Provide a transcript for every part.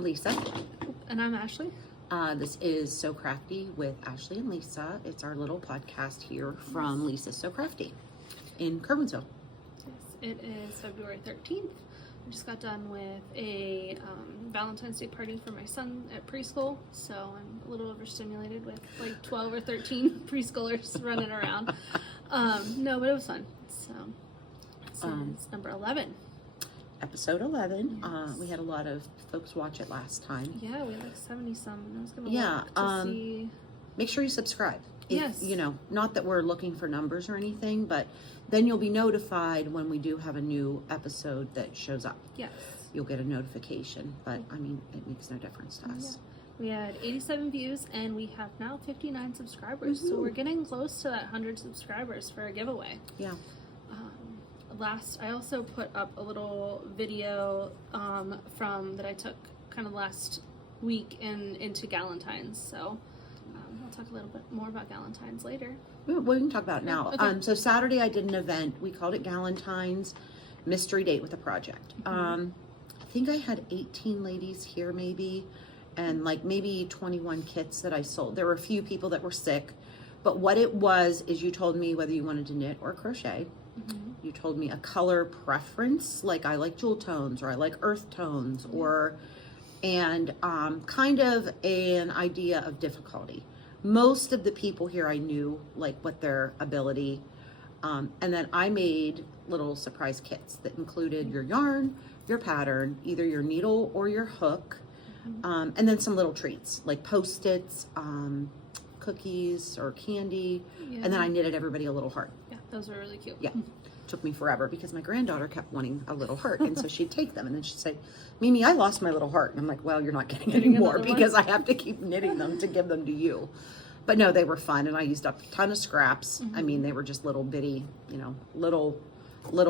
I'm Lisa. And I'm Ashley. This is So Crafty with Ashley and Lisa. It's our little podcast here from Lisa's So Crafty in Kerwinsville. Yes, it is February 13th. I just got done with a Valentine's Day party for my son at preschool, so I'm a little overstimulated with like 12 or 13 preschoolers running around. No, but it was fun. So it's number 11. Episode 11. Yes. We had a lot of folks watch it last time. Yeah, we had like 70 some. And I was gonna Yeah, look to see. Make sure you subscribe. Yes. You know, not that we're looking for numbers or anything, but then you'll be notified when we do have a new episode that shows up. Yes. You'll get a notification, but I mean, it makes no difference to us. Yeah. We had 87 views and we have now 59 subscribers. So we're getting close to that 100 subscribers for a giveaway. Yeah. I also put up a little video from that I took kind of last week into Galentine's. So I'll talk a little bit more about Galentine's later. We can talk about it now. Okay. So Saturday I did an event. We called it Galentine's Mystery Date with a Project. I think I had 18 ladies here maybe, and like maybe 21 kits that I sold. There were a few people that were sick, but what it was is you told me whether you wanted to knit or crochet. You told me a color preference, like I like jewel tones or I like earth tones, and kind of an idea of difficulty. Most of the people here I knew like what their ability, and then I made little surprise kits that included your yarn, your pattern, either your needle or your hook, and then some little treats like Post-its, cookies or candy, and then I knitted everybody a little heart. Yeah, those were really cute. Yeah. Took me forever because my granddaughter kept wanting a little heart, and so she'd take them and then she'd say, Mimi, I lost my little heart. And I'm like, well, you're not getting any more because I have to keep knitting them to give them to you. But no, they were fun, and I used up a ton of scraps. I mean, they were just little bitty, you know, little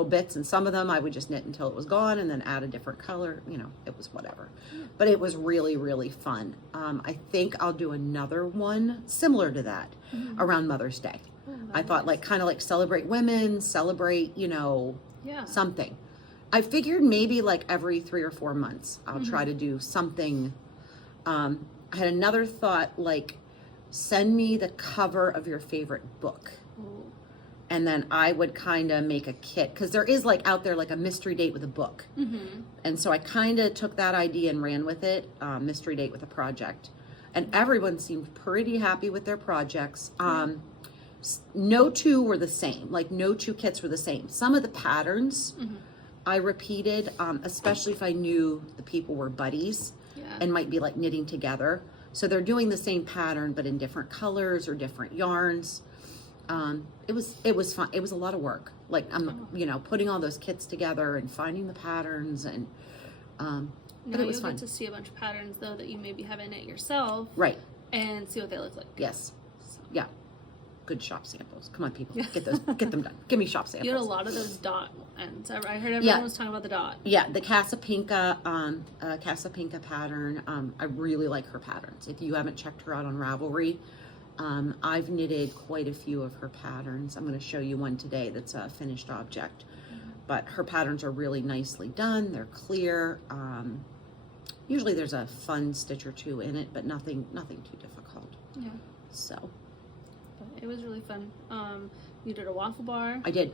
bits, and some of them I would just knit until it was gone and then add a different color. You know, it was whatever. But it was really, really fun. I think I'll do another one similar to that around Mother's Day. I thought like kind of like celebrate women, celebrate, you know, something. I figured maybe like every 3 or 4 months I'll try to do something. I had another thought, like send me the cover of your favorite book. And then I would kind of make a kit, because there is like out there like a mystery date with a book. And so I kind of took that idea and ran with it, mystery date with a project. And everyone seemed pretty happy with their projects. No two were the same, like no two kits were the same. Some of the patterns I repeated, especially if I knew the people were buddies and might be like knitting together. So they're doing the same pattern, but in different colors or different yarns. It was fun. It was a lot of work. Like you know, putting all those kits together and finding the patterns, and but it was fun. Get to see a bunch of patterns though that you maybe haven't knit yourself, right? And see what they look like. Yes. Yeah. Good shop samples. Come on, people, get them done. Give me shop samples. You had a lot of those dot ends. I heard everyone was talking about the dot. Yeah, the Casapinka pattern. I really like her patterns. If you haven't checked her out on Ravelry, I've knitted quite a few of her patterns. I'm going to show you one today that's a finished object, but her patterns are really nicely done. They're clear. Usually there's a fun stitch or two in it, but nothing too difficult. Yeah. So. But it was really fun. You did a waffle bar. I did.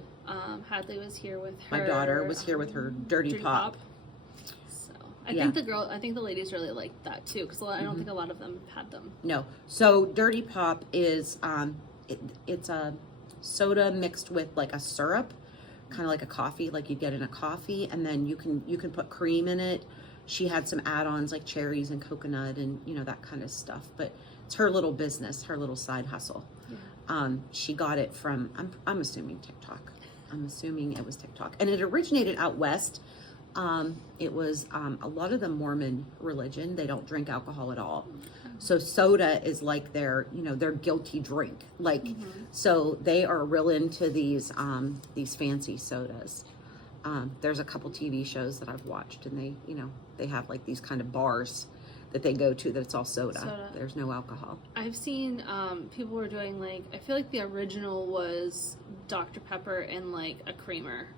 Hadley was here with her. My daughter was here with her Dirty Pop. So I think the ladies really liked that too, because I don't think a lot of them had them. No. So Dirty Pop is it's a soda mixed with like a syrup, kind of like a coffee, like you get in a coffee, and then you can put cream in it. She had some add-ons like cherries and coconut and you know that kind of stuff, but it's her little business, her little side hustle. She got it from I'm assuming TikTok. I'm assuming it was TikTok, and it originated out west. It was a lot of the Mormon religion. They don't drink alcohol at all, so soda is like their guilty drink. Like so they are real into these fancy sodas. There's a couple TV shows that I've watched, and they have like these kind of bars that they go to that it's all soda. There's no alcohol. I've seen people were doing like, I feel like the original was Dr. Pepper and like a creamer.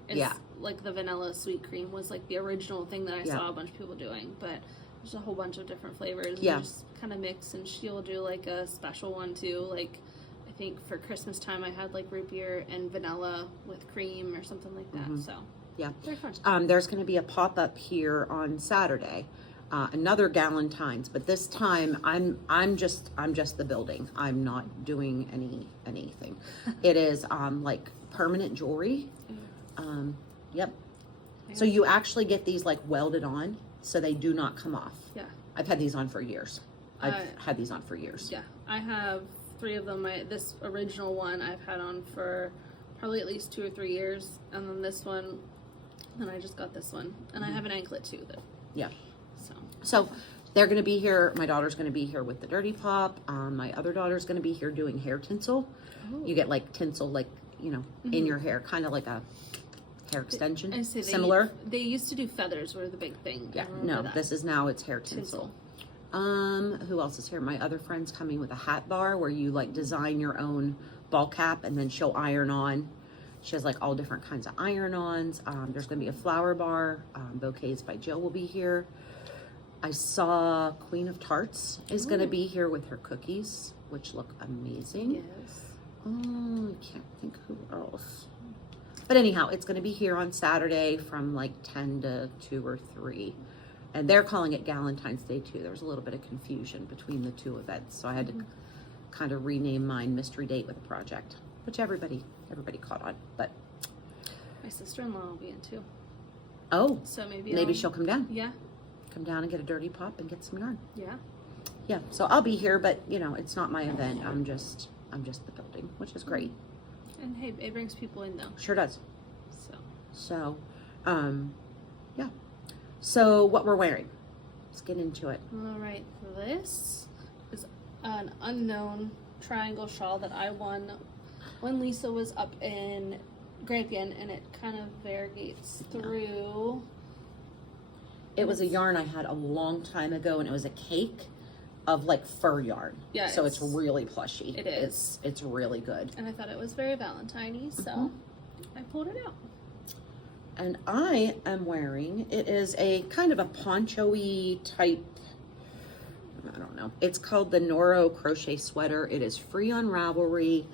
Like the vanilla sweet cream was like the original thing that I saw a bunch of people doing, but there's a whole bunch of different flavors. Yeah. And just kind of mix, and she'll do like a special one too. Like I think for Christmas time I had like root beer and vanilla with cream or something like that. So Yeah. very fun. There's going to be a pop-up here on Saturday, another Galentine's, but this time I'm just the building. I'm not doing anything. It is like permanent jewelry. Yep. So you actually get these like welded on, so they do not come off. Yeah. I've had these on for years. I've had these on for years. Yeah, I have 3 of them. This original one I've had on for probably at least 2 or 3 years, and then this one, and I just got this one, and I have an anklet too, though. Yeah. So So they're going to be here. My daughter's going to be here with the Dirty Pop. My other daughter's going to be here doing hair tinsel. You get like tinsel, like, you know, in your hair, kind of like a hair extension. I say Similar. They used to do feathers were the big thing. Yeah. I remember No, that. this is now it's hair tinsel. Who else is here? My other friend's coming with a hat bar where you like design your own ball cap and then she'll iron on. She has like all different kinds of iron-ons. There's going to be a flower bar. Bouquets by Jill will be here. I saw Queen of Tarts is going to be here with her cookies, which look amazing. Yes. I can't think who else. But anyhow, it's going to be here on Saturday from like 10 to 2 or 3. And they're calling it Galentine's Day too. There was a little bit of confusion between the 2 events. So I had to kind of rename mine Mystery Date with a Project, which everybody caught on. But My sister-in-law will be in too. oh, So maybe maybe she'll come down. Yeah. Come down and get a Dirty Pop and get some yarn. Yeah. Yeah, so I'll be here, but you know, it's not my event. I'm just the building, which is great. And hey, it brings people in though. Sure does. So Yeah. So what we're wearing. Let's get into it. all right, this is an unknown triangle shawl that I won when Lisa was up in Grampian, and it kind of variegates through. It was a yarn I had a long time ago, and it was a cake of like fur yarn. Yeah, So it's really plushy. It is. It's really good. And I thought it was very Valentine-y, so I pulled it out. And I am wearing, it is a kind of a poncho-y type, I don't know. It's called the Noro Crochet Sweater. It is free on Ravelry,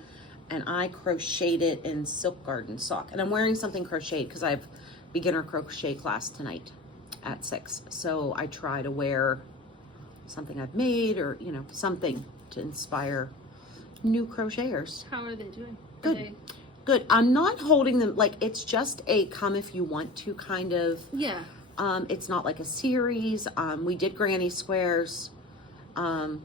and I crocheted it in Silk Garden sock. And I'm wearing something crocheted because I have beginner crochet class tonight at 6. So I try to wear something I've made, or, you know, something to inspire new crocheters. How are they doing? Good. Are they... Good. I'm not holding them, like, it's just a come if you want to kind of. Yeah. It's not like a series. We did granny squares. The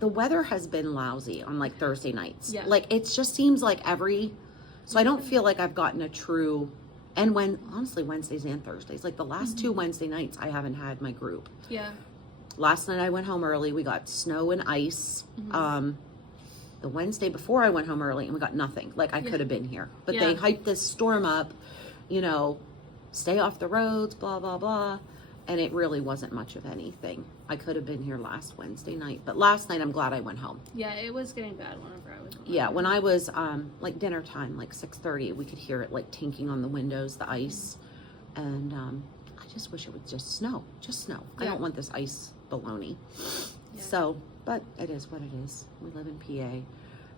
weather has been lousy on like Thursday nights. Yeah. Like it just seems like so I don't feel like I've gotten a true, and honestly Wednesdays and Thursdays, like the last 2 Wednesday nights I haven't had my group. Yeah. Last night I went home early. We got snow and ice. The Wednesday before I went home early and we got nothing. Like I could have been here, but they hyped this storm up, you know, stay off the roads, blah, blah, blah. And it really wasn't much of anything. I could have been here last Wednesday night, but last night I'm glad I went home. Yeah, it was getting bad whenever I was home. Yeah, when I was like dinner time, like 6:30, we could hear it like tinking on the windows, the ice. And I just wish it would just snow. Just snow. I Yeah. don't want this ice baloney. Yeah. So, but it is what it is. We live in PA.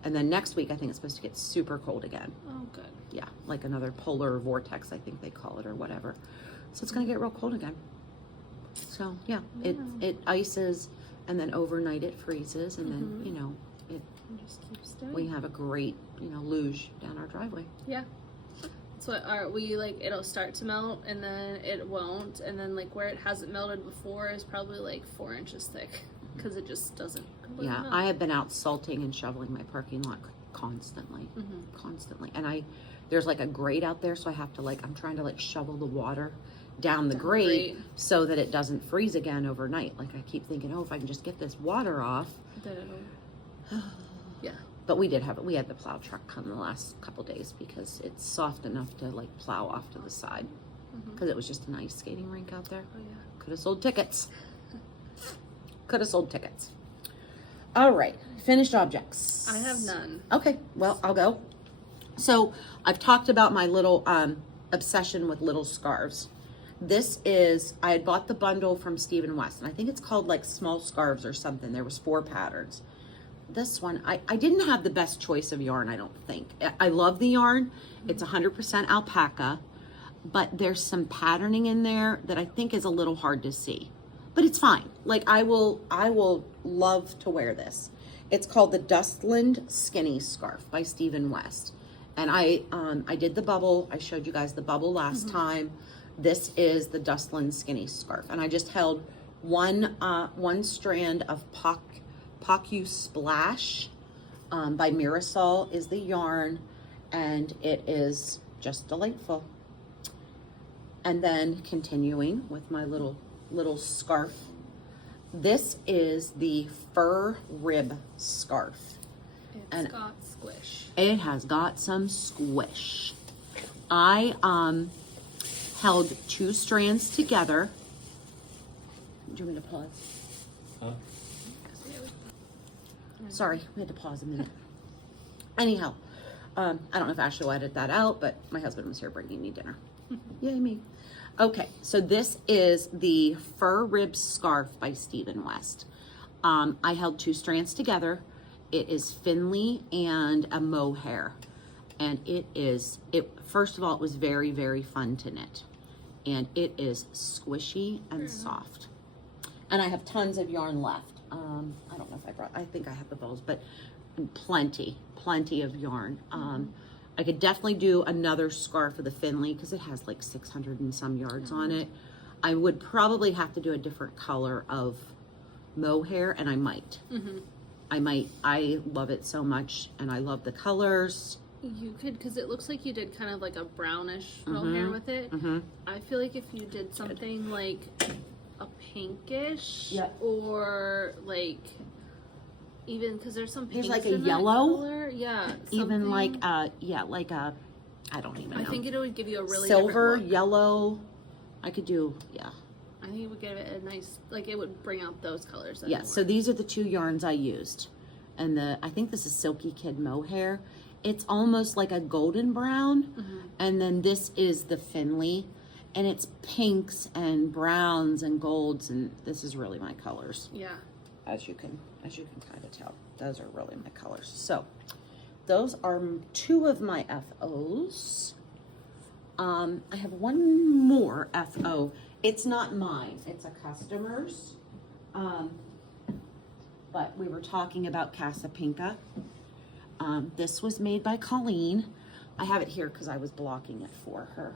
And then next week I think it's supposed to get super cold again. Oh, good. Yeah, like another polar vortex, I think they call it, or whatever. So it's gonna get real cold again. So yeah, it ices, and then overnight it freezes, and then you know it. Just keeps doing. We have a great luge down our driveway. Yeah. That's what we like. It'll start to melt, and then it won't, and then like where it hasn't melted before is probably like 4 inches thick because it just doesn't. completely Yeah, melt. I have been out salting and shoveling my parking lot constantly, constantly, and there's like a grate out there, so I have to I'm trying to shovel the water down the grate so that it doesn't freeze again overnight. Like I keep thinking, oh, if I can just get this water off. Then it'll. Yeah. But we had the plow truck come the last couple days because it's soft enough to plow off to the side, because it was just an ice skating rink out there. Oh yeah. Could have sold tickets. All right, finished objects. I have none. Okay, well, I'll go. So I've talked about my little obsession with little scarves, This is, I had bought the bundle from Stephen West, and I think it's called like Small Scarves or something. There was 4 patterns. This one, I didn't have the best choice of yarn, I don't think. I love the yarn. It's 100% alpaca, but there's some patterning in there that I think is a little hard to see. But it's fine. Like I will love to wear this. It's called the Dustland Skinny Scarf by Stephen West. And I did the bubble. I showed you guys the bubble last time. This is the Dustland Skinny Scarf. And I just held one strand of Pocu Splash by Mirasol is the yarn, and it is just delightful. And then continuing with my little scarf. This is the fur rib scarf. It's got squish. It has got some squish. I held 2 strands together. Do you want me to pause? Huh? Sorry, we had to pause a minute. Anyhow, I don't know if Ashley will edit that out, but my husband was here bringing me dinner. Yay me. Okay, so this is the Fur Rib Scarf by Stephen West. I held 2 strands together. It is Finley and a mohair. And first of all, it was very, very fun to knit. And it is squishy and soft. And I have tons of yarn left. I don't know if I think I have the balls, but plenty of yarn. I could definitely do another scarf of the Finley because it has like 600 and some yards on it. I would probably have to do a different color of mohair, and I might. I love it so much, and I love the colors. You could, because it looks like you did kind of like a brownish mohair with it. I feel like if you did something like a pinkish or like even because there's some pinks like a in yellow, that color. Yeah, even like like a, I don't even know. I think it would give you a really silver, different look. yellow. I could do, I think it would give it a nice, like it would bring out those colors. Yeah, so these are the 2 yarns I used. And I think this is Silky Kid mohair. It's almost like a golden brown. And then this is the Finley. And it's pinks and browns and golds, and this is really my colors. Yeah. As you can kind of tell, those are really my colors. So those are 2 of my FOs. I have one more FO. It's not mine, it's a customer's. But we were talking about Casa Pinka. This was made by Colleen. I have it here because I was blocking it for her.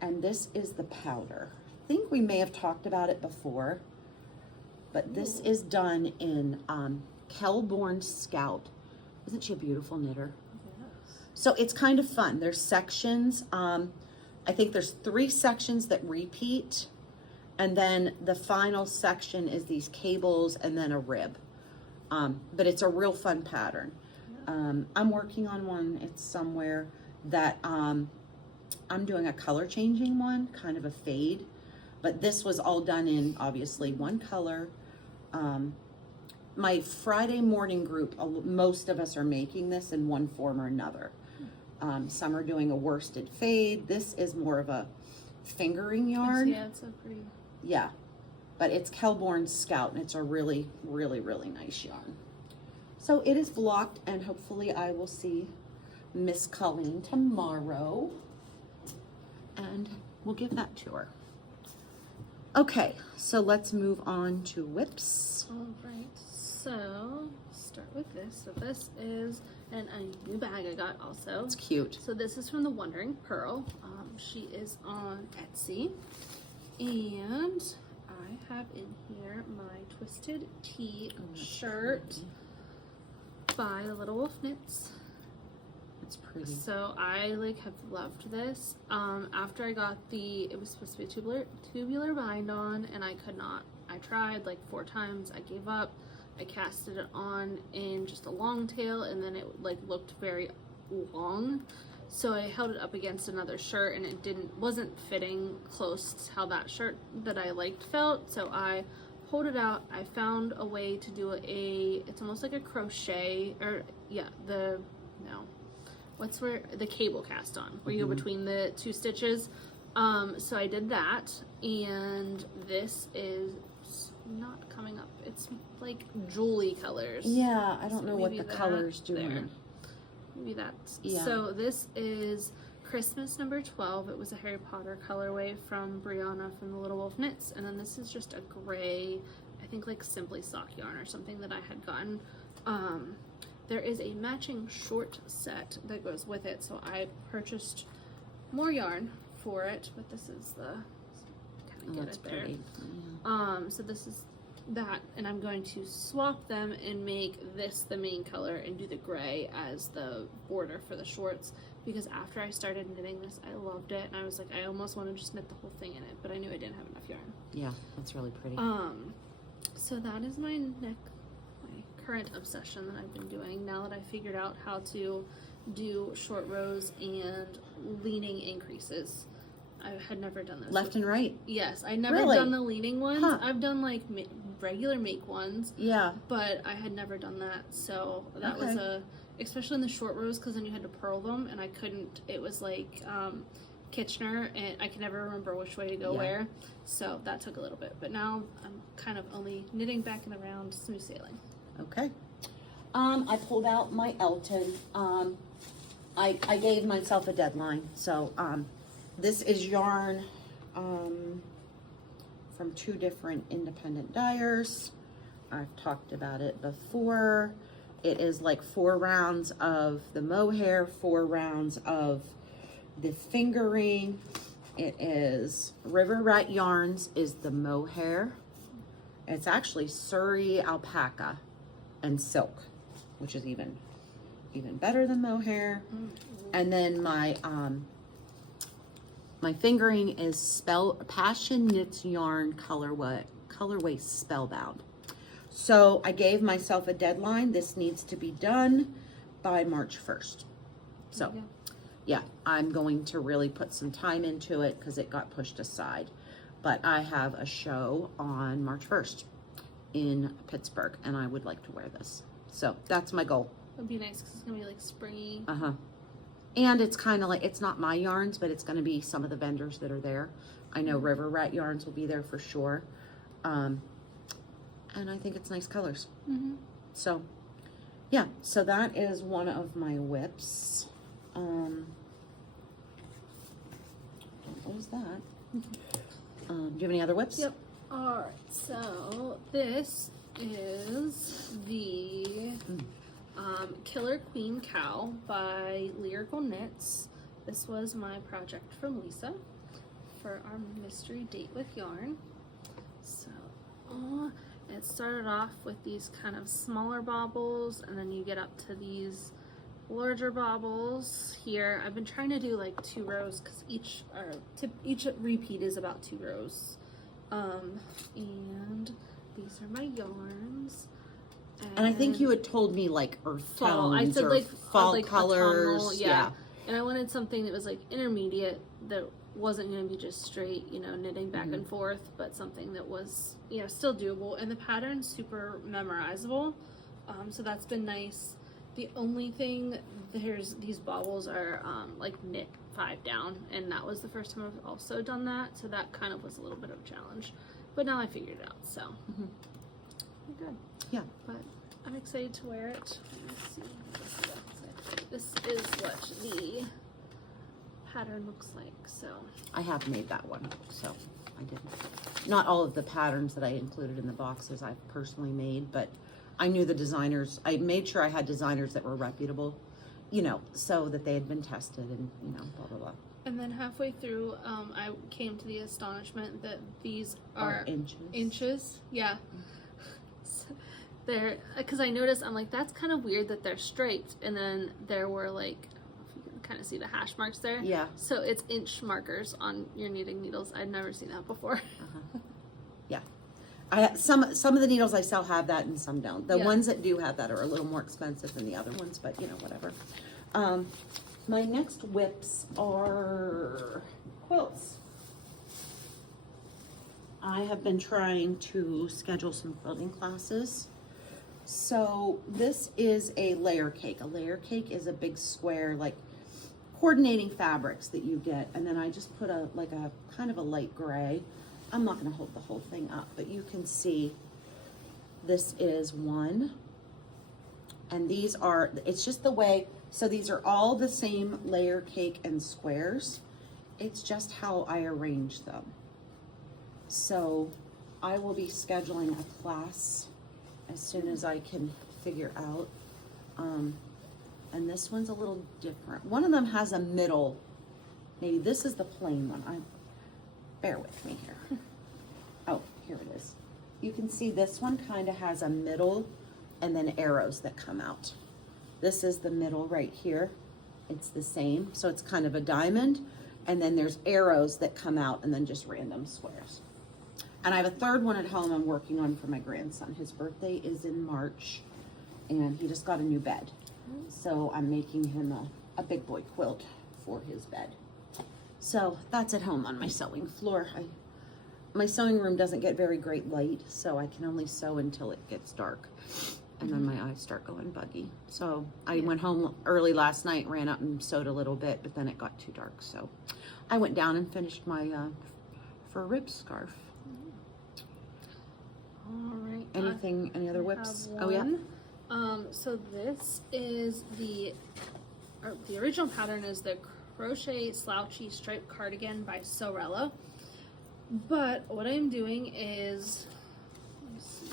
And this is the powder. I think we may have talked about it before, but this is done in Kelborn Scout. Isn't she a beautiful knitter? Yes. So it's kind of fun. There's sections. I think there's 3 sections that repeat, and then the final section is these cables and then a rib. But it's a real fun pattern. I'm working on one. It's somewhere that I'm doing a color changing one, kind of a fade, but this was all done in obviously one color. My Friday morning group, most of us are making this in one form or another. Some are doing a worsted fade. This is more of a fingering yarn. Yeah, it's a pretty. Yeah, but it's Kelborn Scout, and it's a really, really, really nice yarn. So it is blocked, and hopefully I will see Miss Colleen tomorrow, and we'll give that to her. Okay, so let's move on to whips. All right, so start with this. So this is a new bag I got also. It's cute. So this is from the Wandering Pearl. She is on Etsy, and I have in here my Twisted Tea shirt by the Little Wolf Knits. It's pretty. So I have loved this. After I got it was supposed to be a tubular bind on, and I could not. I tried like 4 times. I gave up. I casted it on in just a long tail, and then it looked very long. So I held it up against another shirt, and it wasn't fitting close to how that shirt that I liked felt. So I pulled it out. I found a way to do it's almost like a crochet, or what's where the cable cast on, where you go between the 2 stitches. So I did that, and this is not coming up. It's like jewelly colors. Yeah, I don't So know what the maybe that color's doing. there. Maybe that's Yeah. So this is Christmas number 12. It was a Harry Potter colorway from Brianna from the Little Wolf Knits, and then this is just a gray, I think like Simply Sock yarn or something that I had gotten. There is a matching short set that goes with it, so I purchased more yarn for it, but this is the kind Oh, of get that's it there. pretty. Yeah. So this is that, and I'm going to swap them and make this the main color and do the gray as the border for the shorts, because after I started knitting this, I loved it, and I was like, I almost want to just knit the whole thing in it, but I knew I didn't have enough yarn. Yeah, that's really pretty. So that is my current obsession that I've been doing now that I figured out how to do short rows and leaning increases. I had never done those. Left and right. Yes, I never Really? done the leaning ones. Huh. I've done like regular make ones, Yeah. but I had never done that. So that was Okay. especially in the short rows, because then you had to purl them, and I couldn't. It was like Kitchener, and I can never remember which way to go Yeah. where. So that took a little bit. But now I'm kind of only knitting back and around, smooth sailing. Okay. I pulled out my Elton. I gave myself a deadline. So, this is yarn, from 2 different independent dyers. I've talked about it before. It is like 4 rounds of the mohair, 4 rounds of the fingering. It is River Rat Yarns is the mohair. It's actually Surrey alpaca and silk, which is even better than mohair. And then my my fingering is Passion Knits Yarn colorway Spellbound. So I gave myself a deadline. This needs to be done by March 1st. So Okay. yeah, I'm going to really put some time into it because it got pushed aside. But I have a show on March 1st in Pittsburgh, and I would like to wear this. So that's my goal. It'd be nice because it's gonna be like springy. Uh-huh. And it's kind of like, it's not my yarns, but it's going to be some of the vendors that are there. I know River Rat Yarns will be there for sure. And I think it's nice colors. Mm-hmm. So, yeah. So that is one of my whips. What was that? Do you have any other whips? Yep. All right. So this is the Killer Queen Cow by Lyrical Knits. This was my project from Lisa for our mystery date with yarn. So it started off with these kind of smaller baubles, and then you get up to these larger baubles here. I've been trying to do like 2 rows because each repeat is about 2 rows. And these are my yarns. And I think you had told me like earth fall. I tones said or like fall like colors. autumnal, yeah. And I wanted something that was like intermediate, that wasn't going to be just straight, knitting back and forth, but something that was, still doable. And the pattern's super memorizable, so that's been nice. The only thing, these baubles are like knit 5 down, and that was the first time I've also done that, so that kind of was a little bit of a challenge. But now I figured it out, so we're good. Yeah. But I'm excited to wear it. Let's see. This is what the pattern looks like. So I have made that one, so I didn't. Not all of the patterns that I included in the boxes I've personally made, but I knew the designers. I made sure I had designers that were reputable, so that they had been tested and, blah, blah, blah. And then halfway through, I came to the astonishment that these are inches. Inches, yeah. They're, because I noticed, I'm like, that's kind of weird that they're striped, and then there were like, I don't know if you can kind of see the hash marks there. Yeah. So it's inch markers on your knitting needles. I'd never seen that before. Yeah. Some of the needles I sell have that and some don't. The Yeah. ones that do have that are a little more expensive than the other ones, but whatever. My next whips are quilts. I have been trying to schedule some quilting classes. So this is a layer cake. A layer cake is a big square, like coordinating fabrics that you get, and then I just put a kind of a light gray. I'm not going to hold the whole thing up, but you can see this is one, and these are, it's just the way, so these are all the same layer cake and squares. It's just how I arrange them. So I will be scheduling a class as soon as I can figure out. And this one's a little different. One of them has a middle. Maybe this is the plain one. Bear with me here. Oh, here it is. You can see this one kind of has a middle and then arrows that come out. This is the middle right here. It's the same. So it's kind of a diamond. And then there's arrows that come out and then just random squares. And I have a third one at home I'm working on for my grandson. His birthday is in March and he just got a new bed. So I'm making him a big boy quilt for his bed. So that's at home on my sewing floor. My sewing room doesn't get very great light, so I can only sew until it gets dark. And then my eyes start going buggy. So I went home early last night, ran up and sewed a little bit, but then it got too dark. So I went down and finished my fur rib scarf. All right. Any other whips? Oh yeah. So this is the original pattern is the crochet slouchy striped cardigan by Sorella. But what I'm doing is, let me see,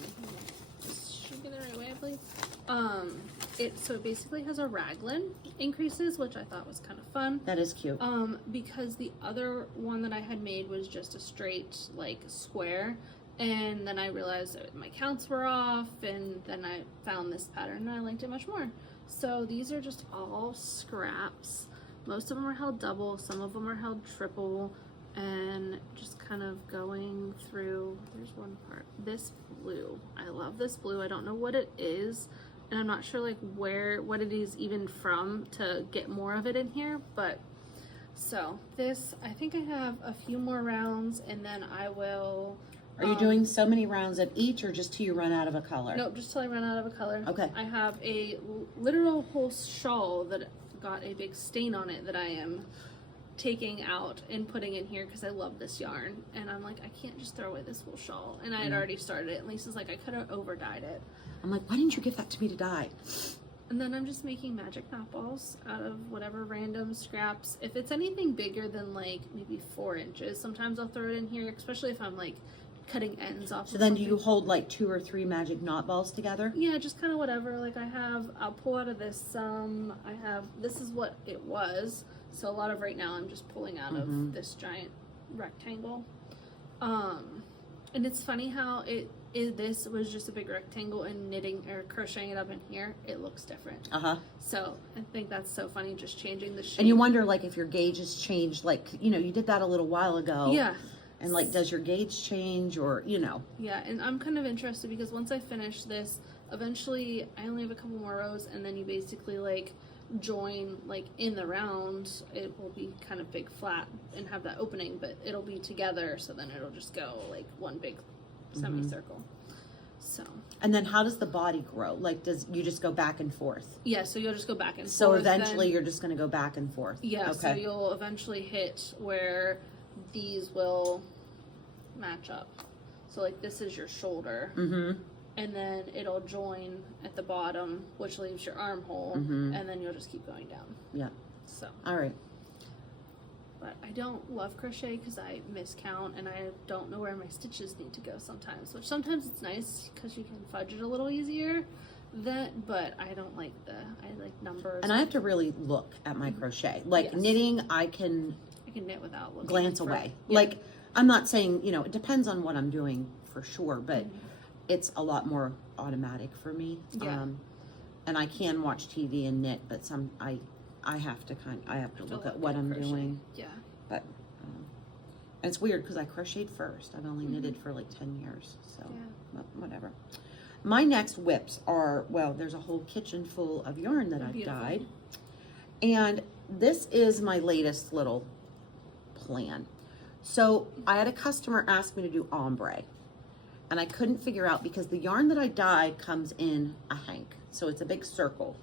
this should be the right way, I believe. It basically has a raglan increases, which I thought was kind of fun. That is cute. Because the other one that I had made was just a straight like square. And then I realized that my counts were off, and then I found this pattern and I liked it much more. So these are just all scraps. Most of them are held double, some of them are held triple, and just kind of going through, there's one part, this blue. I love this blue. I don't know what it is, and I'm not sure like what it is even from to get more of it in here, but so this, I think I have a few more rounds and then I will. Are you doing so many rounds of each, or just till you run out of a color? Nope, just till I run out of a color. Okay. I have a literal whole shawl that got a big stain on it that I am taking out and putting in here because I love this yarn. And I'm like, I can't just throw away this whole shawl. And I had already started it. And Lisa's like, I could have over dyed it. I'm like, why didn't you give that to me to dye? And then I'm just making magic knot balls out of whatever random scraps. If it's anything bigger than like maybe 4 inches, sometimes I'll throw it in here, especially if I'm like cutting ends off. So then do you hold like 2 or 3 magic knot balls together? Yeah, just kind of whatever. Like I'll pull out of this some. This is what it was. So a lot of right now I'm just pulling out of this giant rectangle. And it's funny how this was just a big rectangle, and knitting or crocheting it up in here, it looks different. So I think that's so funny, just changing the shape. And you wonder like if your gauge has changed, like, you know, you did that a little while ago. Yeah. And like, does your gauge change, or, you know? Yeah, and I'm kind of interested because once I finish this, eventually I only have a couple more rows, and then you basically like join like in the round. It will be kind of big flat and have that opening, but it'll be together, so then it'll just go like one big semicircle. So. And then how does the body grow? Like, you just go back and forth? Yeah, so you'll just go back and forth. So eventually you're just going to go back and forth? Yeah, okay. So you'll eventually hit where these will match up. So like this is your shoulder, and then it'll join at the bottom, which leaves your armhole, and then you'll just keep going down. Yeah. So. All right. But I don't love crochet because I miscount and I don't know where my stitches need to go sometimes, which sometimes it's nice because you can fudge it a little easier. But I don't like I like numbers. And I have to really look at my crochet. Like knitting, I can knit without looking. Glance away. Yeah. Like, I'm not saying, you know, it depends on what I'm doing for sure, but it's a lot more automatic for me. Yeah. And I can watch TV and knit, but I have to look at what I'm doing. Yeah. But and it's weird because I crocheted first. I've only knitted for like 10 years, so whatever. My next whips are, well, there's a whole kitchen full of yarn that I've dyed, and this is my latest little plan. So I had a customer ask me to do ombre, and I couldn't figure out because the yarn that I dyed comes in a hank, so it's a big circle,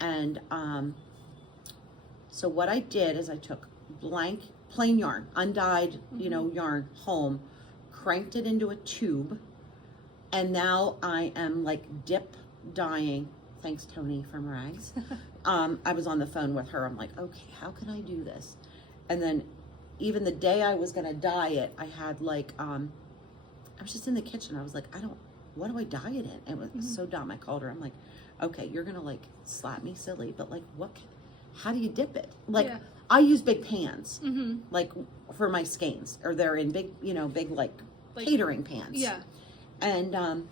and So what I did is I took plain yarn, undyed, yarn home, cranked it into a tube, and now I am like dip dyeing. Thanks, Tony from Rags. I was on the phone with her. I'm like, okay, how can I do this? And then even the day I was gonna dye it, I had like, I was just in the kitchen. I was like, what do I dye it in? It was so dumb. I called her. I'm like, okay, you're gonna like slap me silly, but like, how do you dip it? Like, I use big pans, like for my skeins, or they're in big, big like catering pans. Yeah. And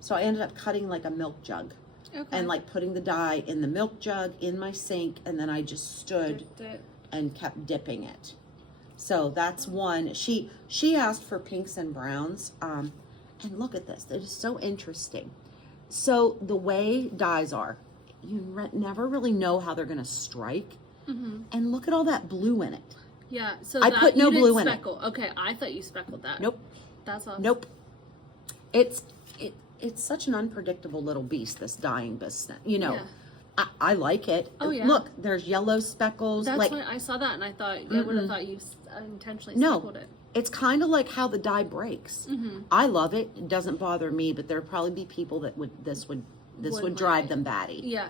so I ended up cutting like a milk jug. Okay. And like putting the dye in the milk jug in my sink, and then I just stood and kept dipping it. So that's one. She asked for pinks and browns. And look at this. It is so interesting. So the way dyes are, you never really know how they're going to strike. And look at all that blue in it. Yeah. So I put no blue in it. Okay, I thought you speckled that. Nope. That's awesome. Nope. It's such an unpredictable little beast, this dyeing business. Yeah. I like it. Oh, yeah. Look, there's yellow speckles. That's like, why I saw that, and I thought I would have thought you intentionally No. speckled it. It's kind of like how the dye breaks. I love it. It doesn't bother me, but there'd probably be people that would drive them batty. Yeah.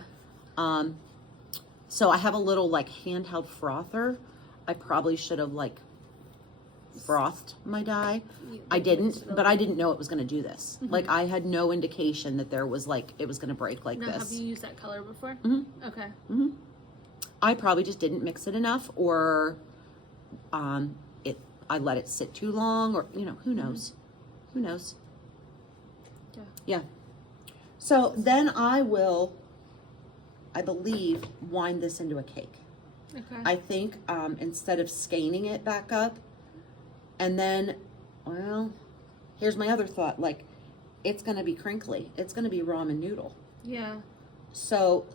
So I have a little like handheld frother. I probably should have like frothed my dye. I didn't, but I didn't know it was going to do this. Like I had no indication that there was like it was going to break like Now, this. have you used that color before? Okay. I probably just didn't mix it enough, or I let it sit too long, or who knows? Who knows? Yeah. So then I believe, wind this into a cake. Okay. I think instead of skeining it back up, and then, well, here's my other thought. Like, it's going to be crinkly. It's going to be ramen noodle. Yeah. So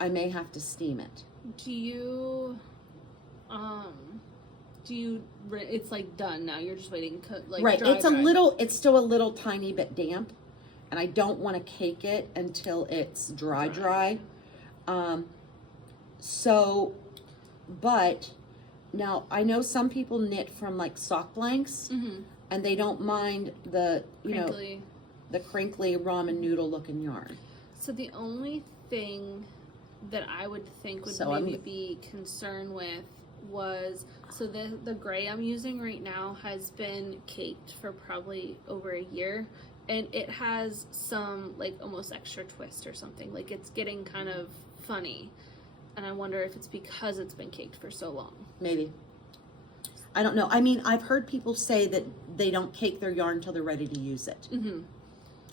I may have to steam it. Do you, it's like done now, you're just waiting, Right. dry, It's still a little tiny bit damp, and I don't want to cake it until it's dry. But now I know some people knit from like sock blanks, and they don't mind the, the crinkly ramen noodle looking yarn. So the only thing that I would think would maybe be concerned with was, so the gray I'm using right now has been caked for probably over a year, and it has some like almost extra twist or something. Like it's getting kind of funny, and I wonder if it's because it's been caked for so long. Maybe. I don't know. I mean, I've heard people say that they don't cake their yarn until they're ready to use it.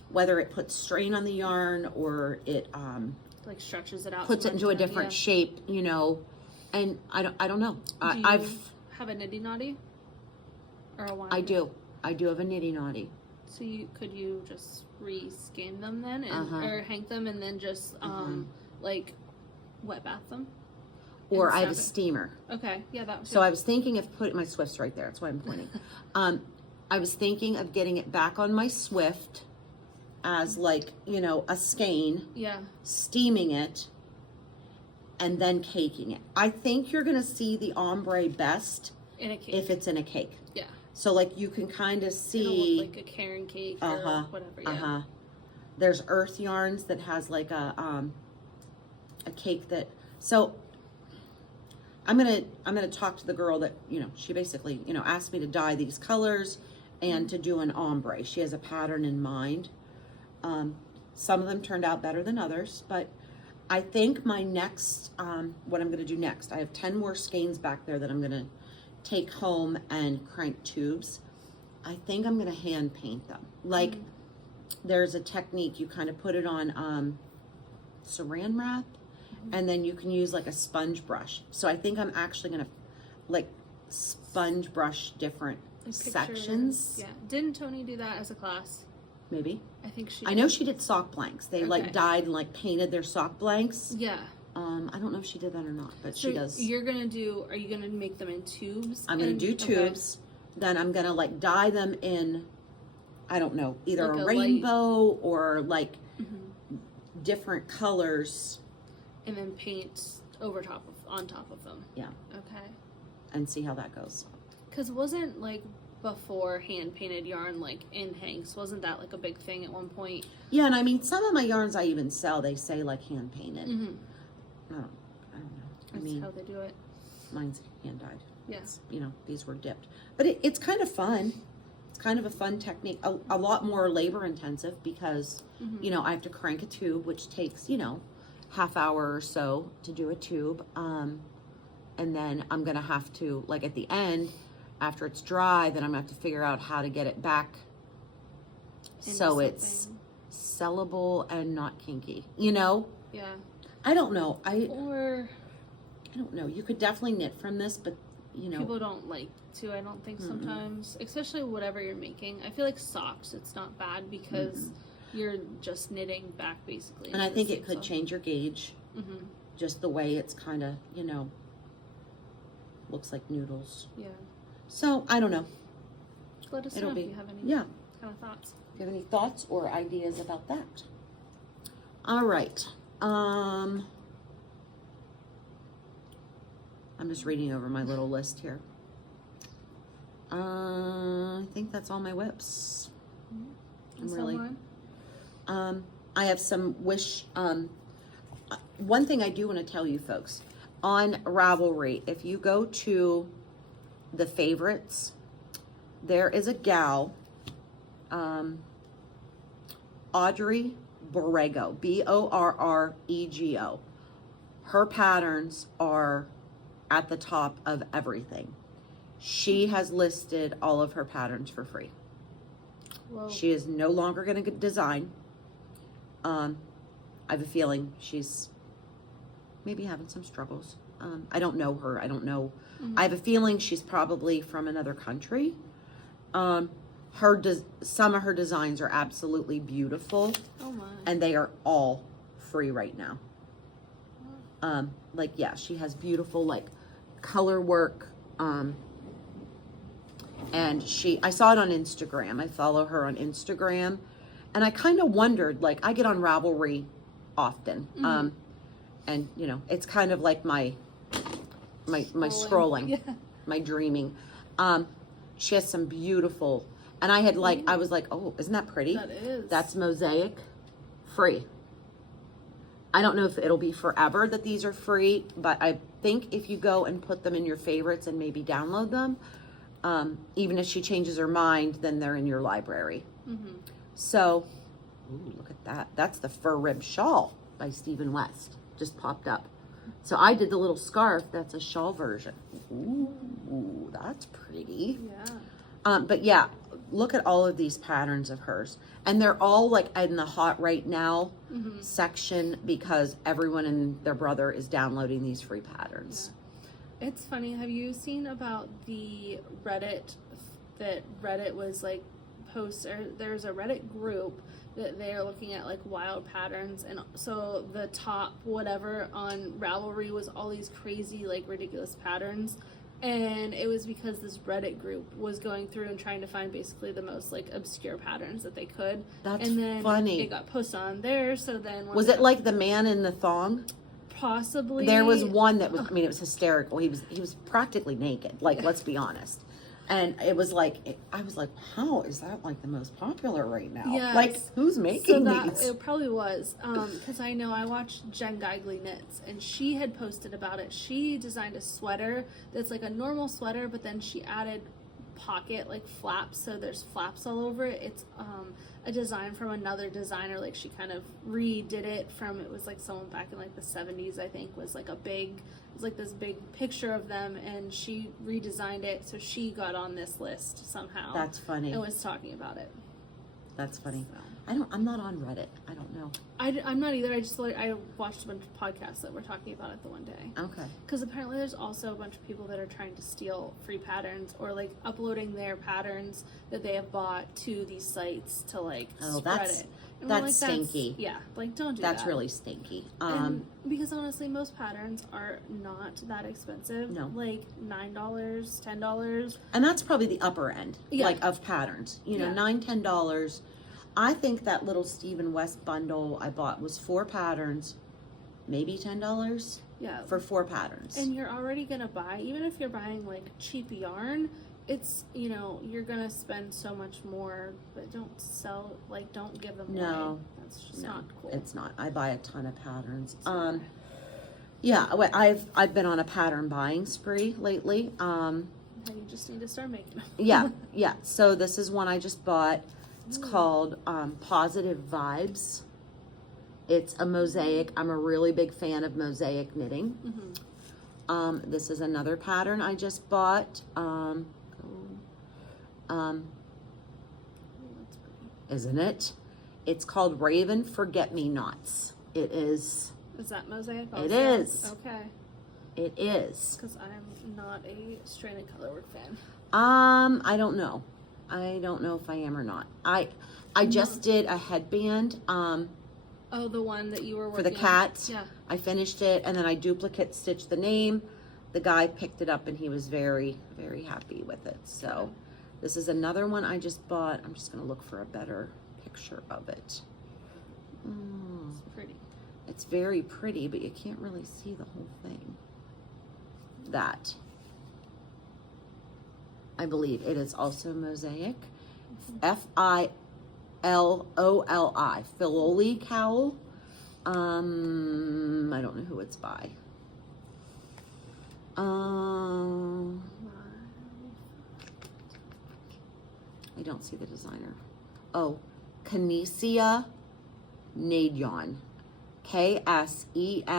Whether it puts strain on the yarn or it like stretches it out, puts it into a different shape, and I don't know. Do you have a nitty naughty or a wine? I do have a nitty naughty. So could you just re-skein them then, or hang them and then just like wet bath them? Or I have a steamer. Okay, yeah, that was So I was thinking of putting my Swift's right there. That's why I'm pointing. I was thinking of getting it back on my Swift as like, a skein. Yeah. Steaming it and then caking it. I think you're going to see the ombre best in a cake. if it's in a cake. Yeah. So like you can kind of see. It'll look like a Karen cake or whatever. Yeah. There's Earth Yarns that has like a cake that. So I'm gonna talk to the girl that she basically asked me to dye these colors and to do an ombre. She has a pattern in mind. Some of them turned out better than others, but I think my next what I'm gonna do next, I have 10 more skeins back there that I'm gonna take home and crank tubes. I think I'm gonna hand paint them. Like there's a technique, you kind of put it on saran wrap, and then you can use like a sponge brush. So I think I'm actually gonna like sponge brush different sections. Yeah. Didn't Tony do that as a class? Maybe. I think she did. I know she did sock blanks. They like dyed and like painted their sock blanks. Yeah. I don't know if she did that or not, but she does. Are you gonna make them in tubes? I'm gonna do tubes. Then I'm gonna like dye them in, I don't know, either like a rainbow or like different colors. And then paint over top on top of them. Yeah. Okay. And see how that goes. Because wasn't like before hand painted yarn like in Hanks, wasn't that like a big thing at one point? Yeah, and I mean, some of my yarns I even sell, they say like hand painted. Mm-hmm. I don't know. That's I mean, how they do it. mine's hand dyed. Yes. You know, these were dipped. But it's kind of fun. It's kind of a fun technique. A lot more labor intensive because, Mm-hmm. you know, I have to crank a tube, which takes, you know, half hour or so to do a tube. And then I'm going to have to, like at the end, after it's dry, then I'm going to have to figure out how to get it back so it's sellable and not kinky. You know? Yeah. I don't know. Or I don't know. You could definitely knit from this, but you know, people don't like to, I don't think sometimes, especially whatever you're making. I feel like socks, it's not bad because you're just knitting back basically. and I think it could change your gauge. Mm-hmm. Just the way it's kind of, you know, looks like noodles. Yeah. So I don't know. Let us It'll know be, if you have any yeah. kind of thoughts. Do you have any thoughts or ideas about that? All right. I'm just reading over my little list here. I think that's all my whips. I'm really. I have some wish. One thing I do want to tell you folks on Ravelry, if you go to the favorites, there is a gal, Audrey Borrego, Borrego. Her patterns are at the top of everything. She has listed all of her patterns for free. Whoa. She is no longer going to design. I have a feeling she's maybe having some struggles. I don't know her. I don't know. I have a feeling she's probably from another country. Some of her designs are absolutely beautiful. Oh my. And they are all free right now. Like, yeah, she has beautiful, like, color work. And I saw it on Instagram. I follow her on Instagram. And I kind of wondered, like, I get on Ravelry often. And, you know, it's kind of like my scrolling, Yeah. my dreaming. She has some beautiful, and I was like, oh, isn't that pretty? That is. That's mosaic, free. I don't know if it'll be forever that these are free, but I think if you go and put them in your favorites and maybe download them, even if she changes her mind, then they're in your library. So, ooh, look at that. That's the Fur Rib Shawl by Stephen West. Just popped up. So I did the little scarf. That's a shawl version. Ooh, that's pretty. Yeah. But yeah, look at all of these patterns of hers. And they're all like in the hot right now section because everyone and their brother is downloading these free patterns. Yeah. It's funny. Have you seen about the Reddit that Reddit was like there's a Reddit group that they're looking at like wild patterns, and so the top whatever on Ravelry was all these crazy like ridiculous patterns, and it was because this Reddit group was going through and trying to find basically the most like obscure patterns that they could. That's and then funny. It got posted on there, so then Was it like the man in the thong? Possibly. There was one that was, I mean, it was hysterical. He was practically naked. Like, let's be honest. And it was like, I was like, how is that like the most popular right now? Yes. Like, who's making these? It probably was. Because I know I watched Jen Geigley Knits, and she had posted about it. She designed a sweater that's like a normal sweater, but then she added pocket like flaps, so there's flaps all over it. It's a design from another designer. Like, she kind of redid it from, it was like someone back in like the 70s, I think, was like like this big picture of them, and she redesigned it, so she got on this list somehow. That's funny. And was talking about it. That's funny. So. I'm not on Reddit. I don't know. I'm not either. I watched a bunch of podcasts that were talking about it the one day. Okay. Because apparently there's also a bunch of people that are trying to steal free patterns or like uploading their patterns that they have bought to these sites to like spread it. And that's we're like, stinky. Yeah, like don't do that. That's really stinky. And because honestly, most patterns are not that expensive. No. Like $9, $10. And that's probably the upper end, Yeah. like of patterns. You know, Yeah. $9, $10. I think that little Stephen West bundle I bought was 4 patterns, maybe $10 Yeah. for 4 patterns. And you're already gonna buy, even if you're buying like cheap yarn, it's, you know, you're gonna spend so much more, but don't sell, like, don't give them No. away. That's just No, not cool. it's not. I buy a ton of patterns. So- Yeah, I've been on a pattern buying spree lately. Now you just need to start making them. Yeah. So this is one I just bought. It's called Positive Vibes. It's a mosaic. I'm a really big fan of mosaic knitting. Mm-hmm. This is another pattern I just bought. That's pretty. Isn't it? It's called Raven Forget Me Nots. It is. Is that mosaic also? It is. Okay. It is. Because I'm not a stranded colorwork fan. I don't know. I don't know if I am or not. I just did a headband. Oh, the one that you were working For the on? cat. Yeah. I finished it and then I duplicate stitched the name. The guy picked it up and he was very, very happy with it. So this is another one I just bought. I'm just gonna look for a better picture of it. It's pretty. It's very pretty, but you can't really see the whole thing. That. I believe it is also mosaic. Filoli, Filoli cowl. I don't know who it's by. I don't see the designer. Oh, Kinesia Nadion. Ksenia.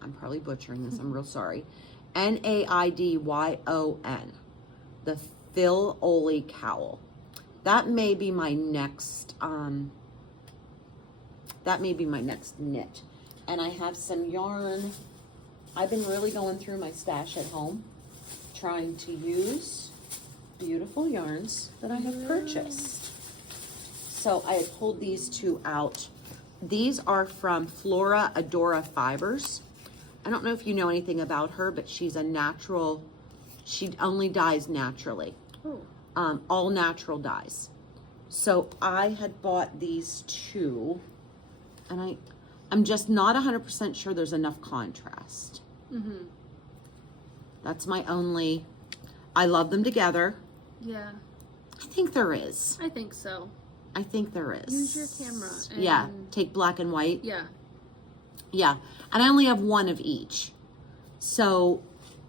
I'm probably butchering this. I'm real sorry. Naidyon. The Filoli cowl. That may be my next. That may be my next knit. And I have some yarn. I've been really going through my stash at home, trying to use beautiful yarns that I have purchased. So I had pulled these 2 out. These are from Flora Adora Fibers. I don't know if you know anything about her, but she's a natural, she only dyes naturally. Oh. All natural dyes. So I had bought these 2, and I'm just not 100% sure there's enough contrast. Mm-hmm. That's my only, I love them together. Yeah. I think there is. I think so. I think there is. Use your camera. And Yeah, take black and white. Yeah. Yeah, and I only have 1 of each. So,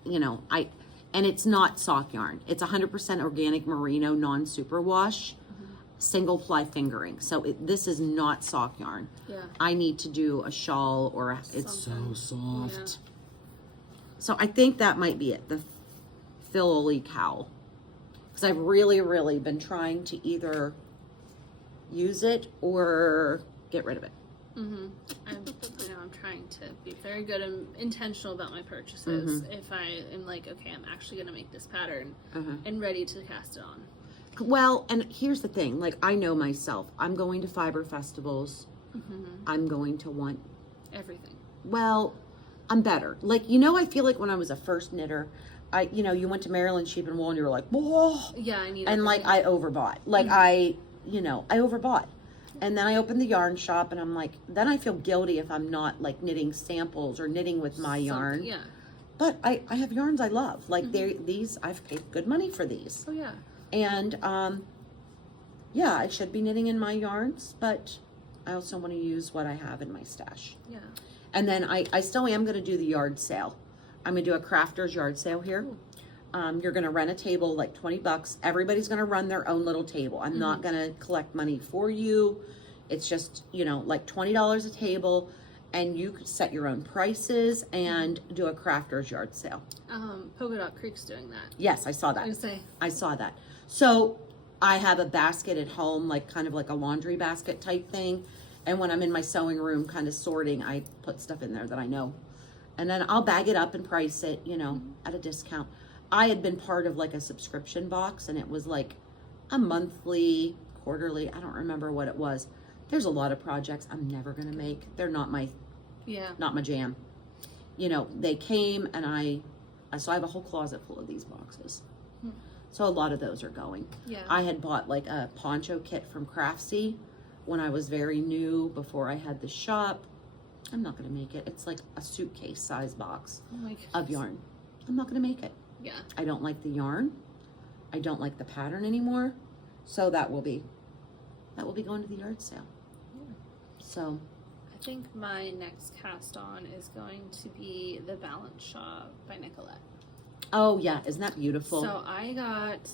you know, and it's not sock yarn. It's 100% organic merino, non-superwash, single ply fingering. So this is not sock yarn. Yeah. I need to do a shawl or it's Something. so soft. Yeah. So I think that might be it, the Filoli cowl. Because I've really, really been trying to either use it or get rid of it. Mm-hmm. I'm trying to be very good and intentional about my purchases. If I am like, okay, I'm actually going to make this pattern and ready to cast it on. Well, and here's the thing, like I know myself, I'm going to fiber festivals. I'm going to want Everything. Well, I'm better. Like, you know, I feel like when I was a first knitter, you went to Maryland Sheep and Wool and you were like, whoa. Yeah, I need. And like, I overbought. Like, I overbought. And then I opened the yarn shop and I'm like, then I feel guilty if I'm not like knitting samples or knitting with my yarn. Yeah. But I have yarns I love. Like, these, I've paid good money for these. Oh yeah. And, yeah, I should be knitting in my yarns, but I also want to use what I have in my stash. Yeah. And then I still am going to do the yard sale. I'm going to do a crafter's yard sale here. You're going to rent a table, like $20. Everybody's going to run their own little table. I'm not going to collect money for you. It's just, like $20 a table, and you could set your own prices and do a crafter's yard sale. Polka Dot Creek's doing that. Yes, I saw that. I would say. I saw that. So I have a basket at home, like kind of like a laundry basket type thing. And when I'm in my sewing room kind of sorting, I put stuff in there that I know. And then I'll bag it up and price it, at a discount. I had been part of like a subscription box, and it was like a monthly, quarterly, I don't remember what it was. There's a lot of projects I'm never going to make. They're not my jam. They came and so I have a whole closet full of these boxes. So a lot of those are going. Yeah. I had bought like a poncho kit from Craftsy when I was very new, before I had the shop. I'm not gonna make it. It's like a suitcase size box Oh my of goodness. yarn. I'm not gonna make it. Yeah. I don't like the yarn. I don't like the pattern anymore. So that will be going to the yard sale. Yeah. So I think my next cast on is going to be the Balance Shaw by Nicolette. oh yeah, isn't that beautiful? So I got,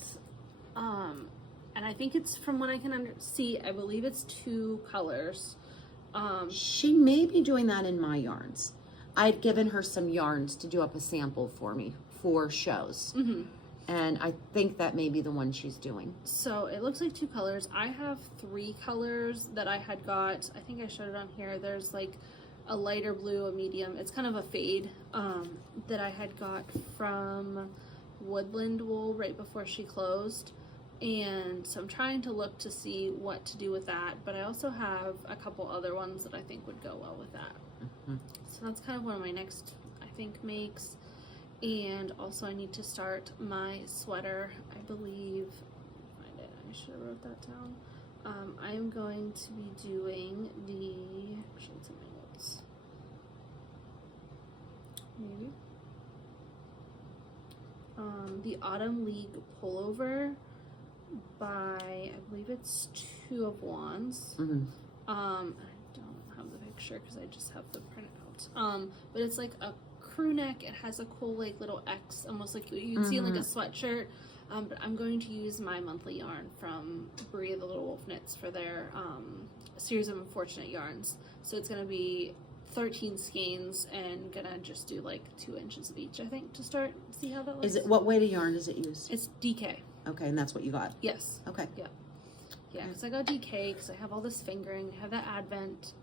and I think it's from what I can see, I believe it's 2 colors. She may be doing that in my yarns. I'd given her some yarns to do up a sample for me for shows. Mhm. And I think that may be the one she's doing. So it looks like 2 colors. I have 3 colors that I had got. I think I showed it on here. There's like a lighter blue, a medium. It's kind of a fade that I had got from Woodland Wool right before she closed. And so I'm trying to look to see what to do with that. But I also have a couple other ones that I think would go well with that. Mm-hmm. So that's kind of one of my next, I think, makes. And also I need to start my sweater, I believe. Find it. I should have wrote that down. I am going to be doing actually it's in my notes. Maybe. The Autumn League pullover by, I believe it's 2 of Wands. Mm-hmm. I don't have the picture because I just have the printout. But it's like a crew neck. It has a cool like little X, almost like you'd see in like a sweatshirt. But I'm going to use my monthly yarn from Bria the Little Wolf Knits for their series of unfortunate yarns. So it's gonna be 13 skeins and gonna just do like 2 inches of each, I think, to start. See how that looks. Is it, what weight of yarn does it use? It's DK. Okay, and that's what you got. Yes. Okay. Yeah, because I got DK because I have all this fingering. I have that Advent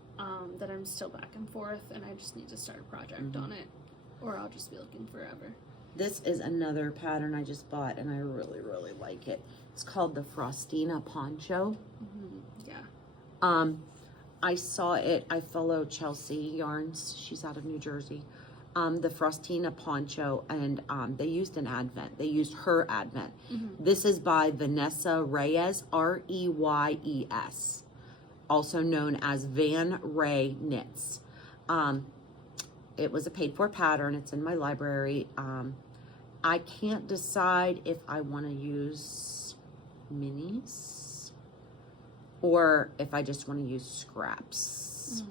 that I'm still back and forth, and I just need to start a project on it, or I'll just be looking forever. This is another pattern I just bought, and I really, really like it. It's called the Frostina Poncho. Yeah. I saw it. I follow Chelsea Yarns. She's out of New Jersey. The Frostina Poncho, and they used an Advent. They used her Advent. This is by Vanessa Reyes, Reyes, also known as Van Ray Knits. It was a paid-for pattern. It's in my library. I can't decide if I want to use minis or if I just want to use scraps.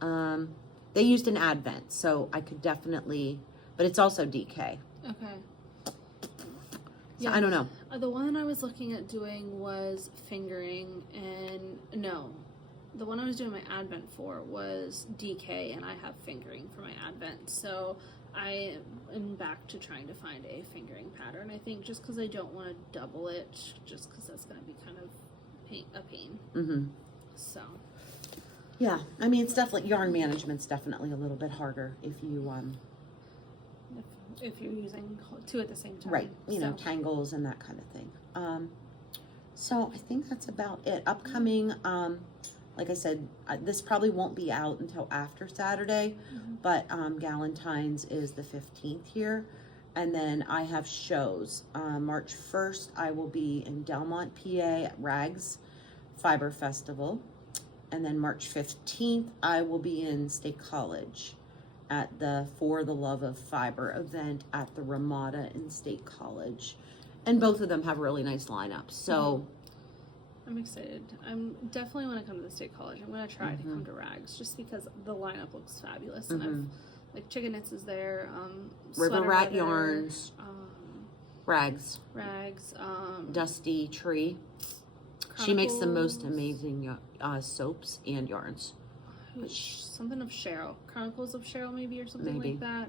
They used an Advent, so I could definitely, but it's also DK. Okay. So I don't know. The one I was looking at doing was fingering, and no, the one I was doing my Advent for was DK, and I have fingering for my Advent. So I am back to trying to find a fingering pattern, I think, just because I don't want to double it, just because that's going to be kind of a pain. So. Yeah, I mean, it's definitely, yarn management's definitely a little bit harder if you, If you're using 2 at the same time. right, you know, tangles and that kind of thing. So I think that's about it. Upcoming, like I said, this probably won't be out until after Saturday, but Galentine's is the 15th here. And then I have shows. March 1st, I will be in Delmont, PA at Rags Fiber Festival. And then March 15th, I will be in State College at the For the Love of Fiber event at the Ramada in State College. And both of them have really nice lineups. So I'm excited. I'm definitely want to come to the State College. I'm going to try to come to Rags just because the lineup looks fabulous. And I've, like, Chicken Knits is there. River Sweater Rat Weather, Yarns, Rags, Dusty Tree. She makes the most amazing soaps and yarns. Something of Cheryl. Chronicles of Cheryl, maybe, or something like that.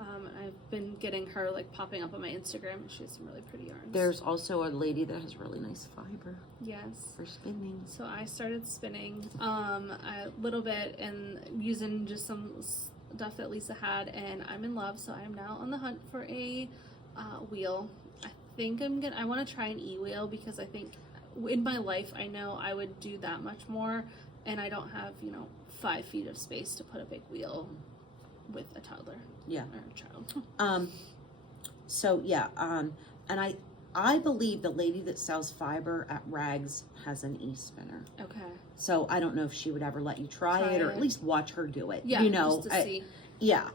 I've been getting her, like, popping up on my Instagram, and she has some really pretty yarns. There's also a lady that has really nice fiber. Yes. For spinning. So I started spinning a little bit and using just some stuff that Lisa had, and I'm in love, so I'm now on the hunt for a wheel. I think I want to try an e-wheel because I think in my life I know I would do that much more, and I don't have 5 feet of space to put a big wheel with a toddler. Yeah. Or a child. So yeah, and I believe the lady that sells fiber at Rags has an e-spinner. Okay. So I don't know if she would ever let you try it, or at least watch her do it. Yeah, you know, just to see. Yeah.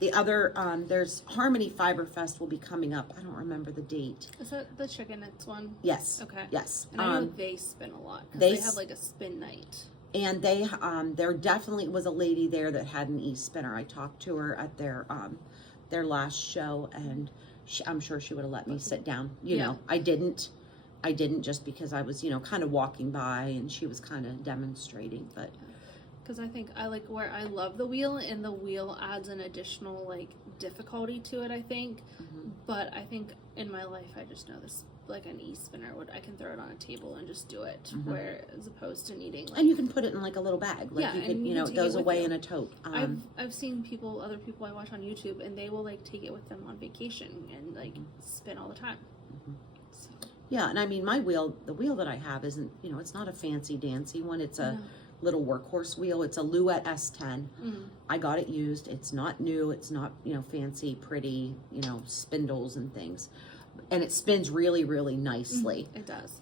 The other, there's Harmony Fiber Fest will be coming up. I don't remember the date. Is that the Chicken Nuts one? Yes. Okay. Yes. And I know they spin a lot because they they have like a spin night. And there definitely was a lady there that had an e-spinner. I talked to her at their last show, and I'm sure she would have let me sit down. You know, I didn't just because I was, kind of walking by and she was kind of demonstrating, but. Because I think I like where I love the wheel, and the wheel adds an additional like difficulty to it, I think. But I think in my life I just know this, like an e-spinner I can throw it on a table and just do it, where as opposed to needing like, and you can put it in like a little bag, like you could, it goes away in a tote. I've seen other people I watch on YouTube, and they will like take it with them on vacation and like spin all the time. So. Yeah, and I mean the wheel that I have isn't, it's not a fancy dancy one. It's a little workhorse wheel. It's a Louette S10. I got it used. It's not new. It's not, fancy, pretty, spindles and things. And it spins really, really nicely. It does.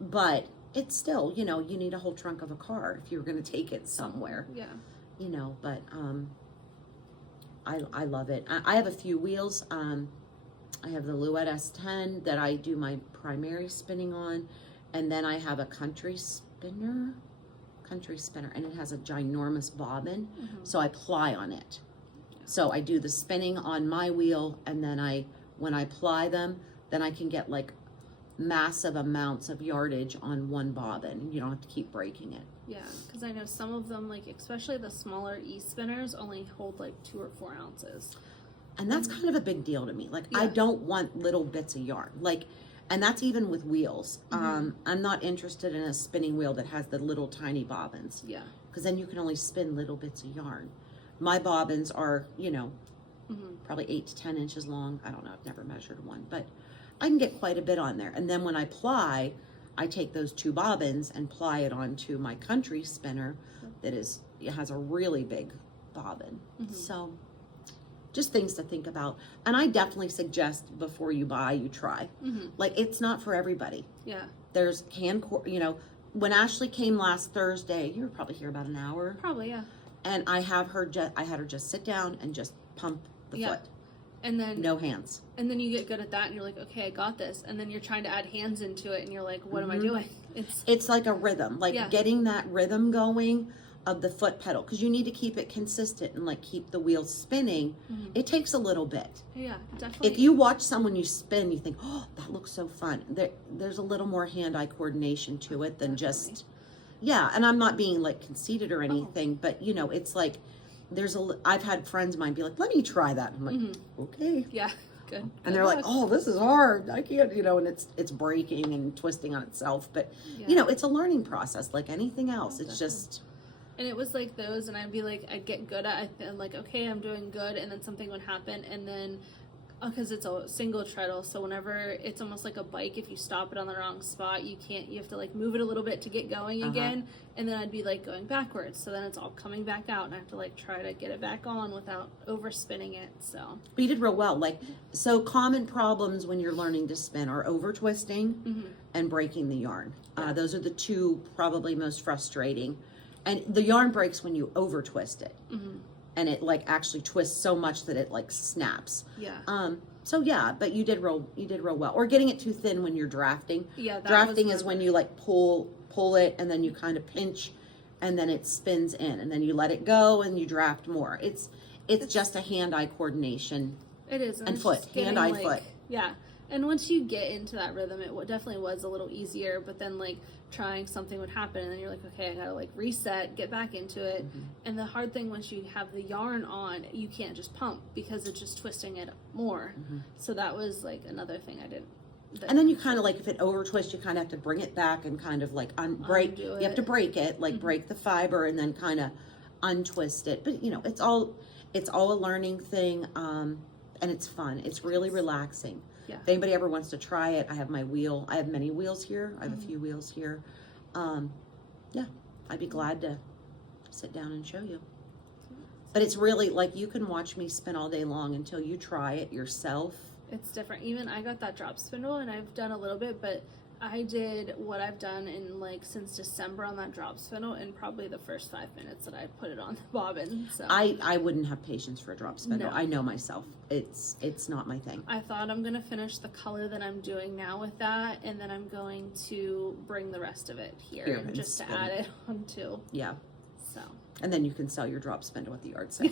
But it's still, you need a whole trunk of a car if you were going to take it somewhere. Yeah. But I love it. I have a few wheels. I have the Louette S10 that I do my primary spinning on. And then I have a country spinner, and it has a ginormous bobbin, so I ply on it. So I do the spinning on my wheel, and then when I ply them, then I can get like massive amounts of yardage on one bobbin. You don't have to keep breaking it. Yeah, because I know some of them, like especially the smaller e-spinners, only hold like 2 or 4 ounces. And that's kind of a big deal to me. Like, I don't want little bits of yarn. And that's even with wheels. I'm not interested in a spinning wheel that has the little tiny bobbins. Yeah. Because then you can only spin little bits of yarn. My bobbins are, probably 8 to 10 inches long. I don't know. I've never measured one. But I can get quite a bit on there. And then when I ply, I take those 2 bobbins and ply it onto my country spinner it has a really big bobbin. So just things to think about. And I definitely suggest before you buy, you try. Like, it's not for everybody. Yeah. There's when Ashley came last Thursday, you were probably here about an hour. Probably, yeah. And I had her just sit down and just pump the foot. And then no hands. And then you get good at that, and you're like, okay, I got this. And then you're trying to add hands into it, and you're like, what am I doing? It's like a rhythm, like getting that rhythm going of the foot pedal, because you need to keep it consistent and like keep the wheel spinning. It takes a little bit. Yeah, definitely. If you watch someone you spin, you think, oh, that looks so fun. There's a little more hand-eye coordination to it than just, and I'm not being like conceited or anything, but it's like, I've had friends of mine be like, let me try that. I'm like, okay. Yeah, good. And they're like, oh, this is hard. I can't, and it's breaking and twisting on itself. But, it's a learning process like anything else. It's just. And it was like those, and I'd be like, I'd get good at it. I'm like, okay, I'm doing good. And then something would happen. And then, because it's a single treadle, so whenever it's almost like a bike, if you stop it on the wrong spot, you have to like move it a little bit to get going again. And then I'd be like going backwards. So then it's all coming back out, and I have to like try to get it back on without overspinning it. So. But you did real well. So common problems when you're learning to spin are over twisting and breaking the yarn. Those are the 2 probably most frustrating. And the yarn breaks when you over twist it. And it like actually twists so much that it like snaps. Yeah. So but you did real well. Or getting it too thin when you're drafting. Yeah. Drafting is when you like pull it, and then you kind of pinch, and then it spins in, and then you let it go and you draft more. It's just a hand-eye coordination. It is. And foot, hand-eye, foot. Yeah. And once you get into that rhythm, it definitely was a little easier. But then, like, trying something would happen, and then you're like, okay, I gotta like reset, get back into it. And the hard thing, once you have the yarn on, you can't just pump because it's just twisting it more. So that was like another thing I did. And then you kind of like, if it over twists, you kind of have to bring it back and kind of like break. You have to break it, like break the fiber, and then kind of untwist it. But it's all a learning thing, and it's fun. It's really relaxing. Yeah. If anybody ever wants to try it, I have my wheel. I have many wheels here. I have a few wheels here. I'd be glad to sit down and show you. But it's really like, you can watch me spin all day long until you try it yourself. It's different. Even I got that drop spindle, and I've done a little bit, but I did what I've done in like since December on that drop spindle in probably the first 5 minutes that I put it on the bobbin. So I wouldn't have patience for a drop spindle. No. I know myself. It's not my thing. I thought I'm gonna finish the color that I'm doing now with that, and then I'm going to bring the rest of it here Here and just to spin add it. it on too. Yeah. So And then you can sell your drop spindle at the yard sale.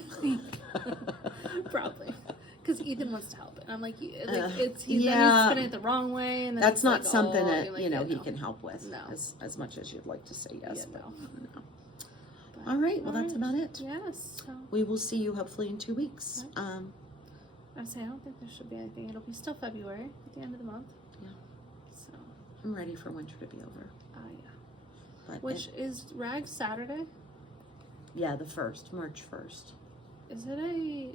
probably. Because Ethan wants to help it. And I'm like, he's yeah. then he's spinning it the wrong way, and then That's it's not like, something oh, that you're like, you know yeah, he no. can help with. No. As much as you'd like to say yes, Yeah, but no. no. But- All right. Well, that's Alright. about it. Yes. So We will see you hopefully in 2 weeks. I say I don't think there should be anything. It'll be still February at the end of the month. Yeah. So I'm ready for winter to be over. yeah. But Which is Rag Saturday? yeah, the 1st, March 1st. Is it a?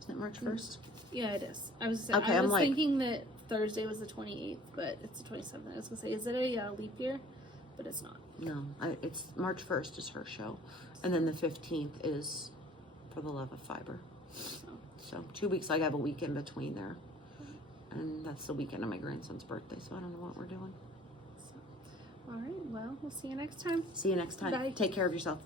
Isn't it March 1st? Yeah, it is. I was. Okay, I I'm was like- thinking that Thursday was the 28th, but it's the 27th. I was gonna say, is it a leap year? But it's not. No, it's March 1st is her show, and then the 15th is For the Love of Fiber. So 2 weeks. I have a week in between there, and that's the weekend of my grandson's birthday. So I don't know what we're doing. All right. Well, we'll see you next time. See you next time. Bye. Take care of yourself.